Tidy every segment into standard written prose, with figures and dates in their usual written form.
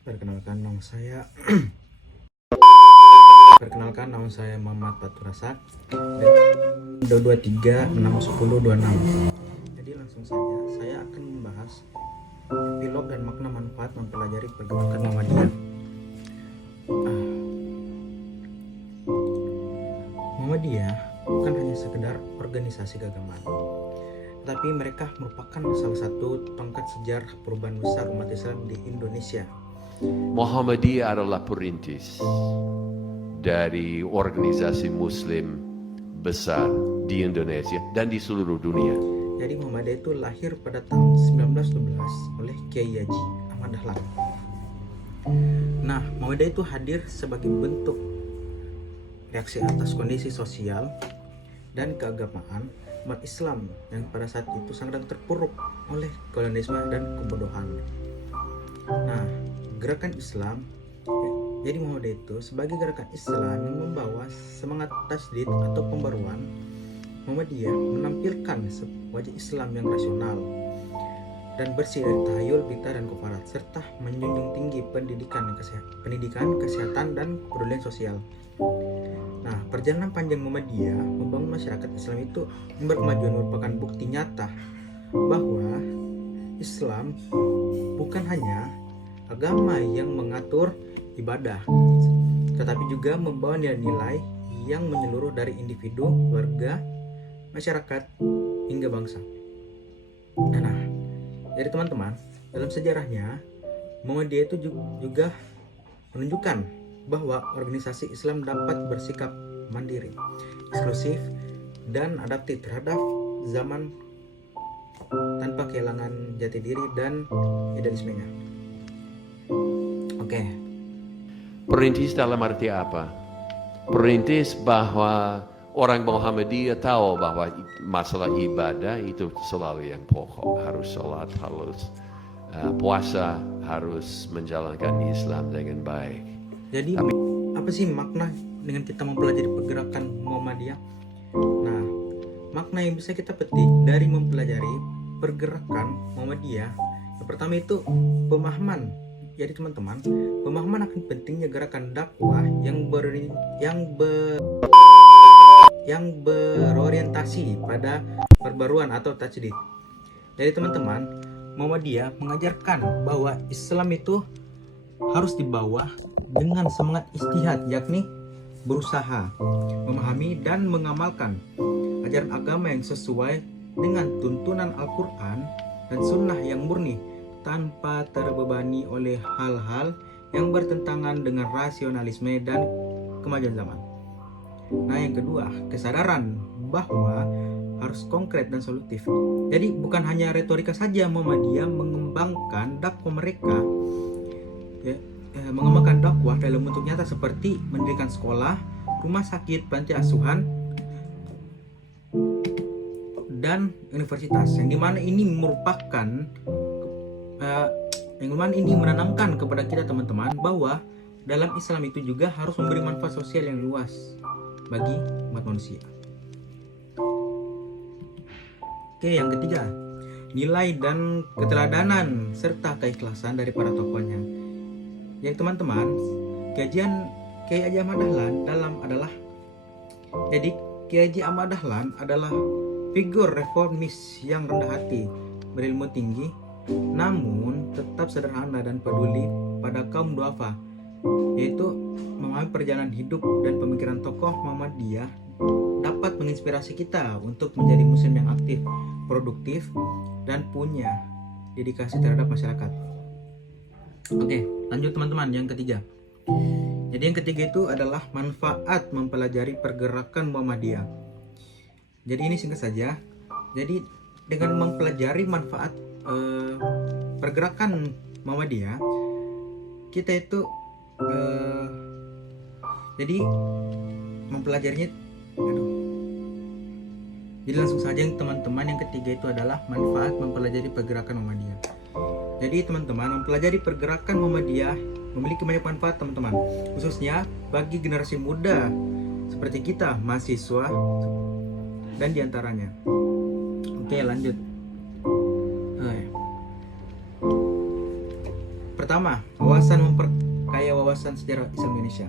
Perkenalkan nama saya Muhammad Fatur Rasak. 223 610 26. Jadi langsung saja saya akan membahas epilog dan makna manfaat mempelajari pergerakan Muhammadiyah. Muhammadiyah bukan hanya sekedar organisasi keagamaan, tetapi mereka merupakan salah satu tongkat sejarah perubahan besar umat Islam di Indonesia. Muhammadiyah adalah perintis dari organisasi muslim besar di Indonesia dan di seluruh dunia. Jadi Muhammadiyah itu lahir pada tahun 1912 oleh Kiai Haji Ahmad Dahlan. Nah, Muhammadiyah itu hadir sebagai bentuk reaksi atas kondisi sosial dan keagamaan umat Islam yang pada saat itu sangat terpuruk oleh kolonialisme dan kebodohan. Nah, gerakan Islam, jadi Muhammadiyah itu sebagai gerakan Islam yang membawa semangat tasdid atau pembaruan, Muhammadiyah menampilkan wajah Islam yang rasional dan bersih dari tahayul, bid'ah, dan kufarat, serta menjunjung tinggi pendidikan, kesehatan, dan kepedulian sosial. Nah, perjalanan panjang Muhammadiyah membangun masyarakat Islam itu berkemajuan merupakan bukti nyata bahwa Islam bukan hanya agama yang mengatur ibadah, tetapi juga membawa nilai-nilai yang menyeluruh dari individu, keluarga, masyarakat, hingga bangsa. Nah, jadi teman-teman, dalam sejarahnya Muhammadiyah itu juga menunjukkan bahwa organisasi Islam dapat bersikap mandiri, eksklusif, dan adaptif terhadap zaman tanpa kehilangan jati diri dan idealismenya. Oke. Perintis dalam arti apa? Perintis bahwa orang Muhammadiyah tahu bahwa masalah ibadah itu selalu yang pokok. Harus sholat, harus puasa, harus menjalankan Islam dengan baik. Jadi apa sih makna dengan kita mempelajari pergerakan Muhammadiyah? Nah, makna yang bisa kita petik dari mempelajari pergerakan Muhammadiyah, yang pertama itu pemahaman. Jadi teman-teman, pemahaman akan pentingnya gerakan dakwah yang berorientasi pada perbaruan atau tajdid. Jadi teman-teman, Muhammadiyah mengajarkan bahwa Islam itu harus dibawa dengan semangat ijtihad, yakni berusaha memahami dan mengamalkan ajaran agama yang sesuai dengan tuntunan Al-Quran dan Sunnah yang murni, tanpa terbebani oleh hal-hal yang bertentangan dengan rasionalisme dan kemajuan zaman. Nah, yang kedua, kesadaran bahwa harus konkret dan solutif. Jadi bukan hanya retorika saja Muhammadiyah mengembangkan dakwah mereka, mengembangkan dakwah dalam bentuk nyata seperti mendirikan sekolah, rumah sakit, panti asuhan, dan universitas, yang dimana ini merupakan ini menanamkan kepada kita teman-teman bahwa dalam Islam itu juga harus memberi manfaat sosial yang luas bagi umat manusia. Oke, yang ketiga, nilai dan keteladanan serta keikhlasan dari para tokohnya. Yang teman-teman, Kiai Haji Ahmad Dahlan Kiai Haji Ahmad Dahlan adalah figur reformis yang rendah hati, berilmu tinggi, namun tetap sederhana dan peduli pada kaum duafa, yaitu memahami perjalanan hidup dan pemikiran tokoh Muhammadiyah dapat menginspirasi kita untuk menjadi muslim yang aktif, produktif, dan punya dedikasi terhadap masyarakat. Oke, lanjut teman-teman, yang ketiga. Jadi yang ketiga itu adalah manfaat mempelajari pergerakan Muhammadiyah. Jadi ini singkat saja. Jadi dengan mempelajari manfaat pergerakan Muhammadiyah, kita itu jadi mempelajarinya. Jadi langsung saja teman-teman, yang ketiga itu adalah manfaat mempelajari pergerakan Muhammadiyah. Jadi teman-teman, mempelajari pergerakan Muhammadiyah memiliki banyak manfaat teman-teman, khususnya bagi generasi muda seperti kita, mahasiswa dan diantaranya. Oke, lanjut. Pertama, memperkaya wawasan sejarah Islam Indonesia.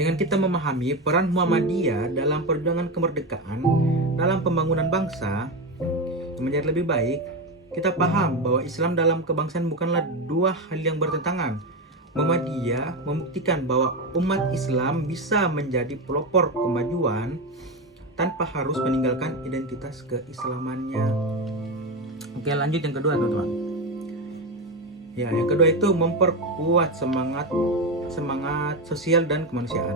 Dengan kita memahami peran Muhammadiyah dalam perjuangan kemerdekaan, dalam pembangunan bangsa yang menjadi lebih baik, kita paham bahwa Islam dalam kebangsaan bukanlah dua hal yang bertentangan. Muhammadiyah membuktikan bahwa umat Islam bisa menjadi pelopor kemajuan tanpa harus meninggalkan identitas keislamannya. Oke, lanjut yang kedua, teman-teman. Ya, yang kedua itu memperkuat semangat sosial dan kemanusiaan.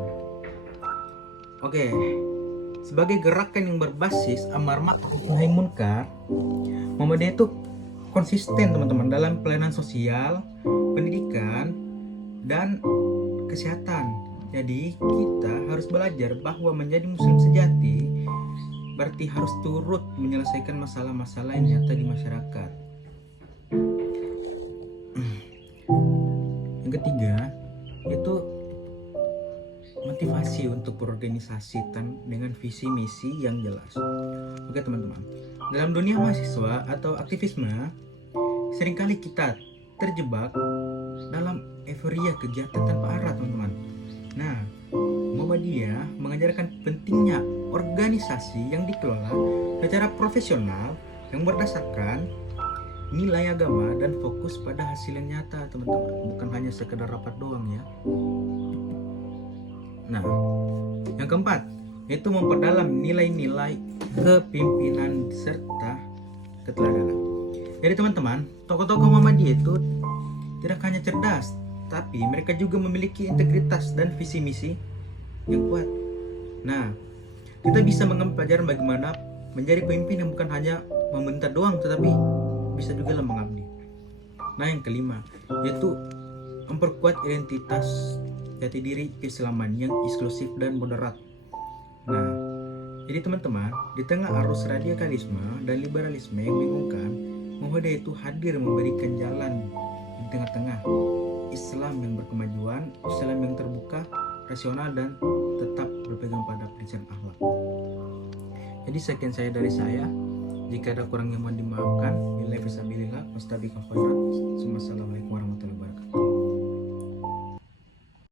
Oke, sebagai gerakan yang berbasis amar ma'ruf nahi munkar, Muhammadiyah itu konsisten, teman-teman, dalam pelayanan sosial, pendidikan, dan kesehatan. Jadi kita harus belajar bahwa menjadi muslim sejati berarti harus turut menyelesaikan masalah-masalah yang nyata di masyarakat. Yang ketiga itu motivasi untuk berorganisasi dengan visi misi yang jelas. Oke, teman-teman, dalam dunia mahasiswa atau aktivisme seringkali kita terjebak dalam euforia kegiatan tanpa arah, teman-teman. Nah, Muhammadiyah mengajarkan pentingnya organisasi yang dikelola secara profesional yang berdasarkan nilai agama dan fokus pada hasil yang nyata, teman-teman, bukan hanya sekedar rapat doang ya. Nah, yang keempat yaitu memperdalam nilai-nilai kepimpinan serta keteladanan. Jadi teman-teman, tokoh-tokoh Muhammadiyah itu tidak hanya cerdas, tapi mereka juga memiliki integritas dan visi misi yang kuat. Nah, kita bisa mengambil pelajaran bagaimana menjadi pemimpin yang bukan hanya memerintah doang, tetapi bisa juga mengabdi. Nah, yang kelima yaitu memperkuat identitas jati diri keislaman yang inklusif dan moderat. Nah, jadi teman-teman, di tengah arus radikalisme dan liberalisme yang membingungkan, Muhammadiyah itu hadir memberikan jalan di tengah-tengah, Islam yang berkemajuan, Islam yang terbuka, rasional, dan tetap berpegang pada prinsip akhlak. Jadi sekian saya dari saya. Jika ada kurang yang mohon dimaafkan. Billahi fisabilillah, wastabiqul khairat. Assalamualaikum warahmatullahi wabarakatuh.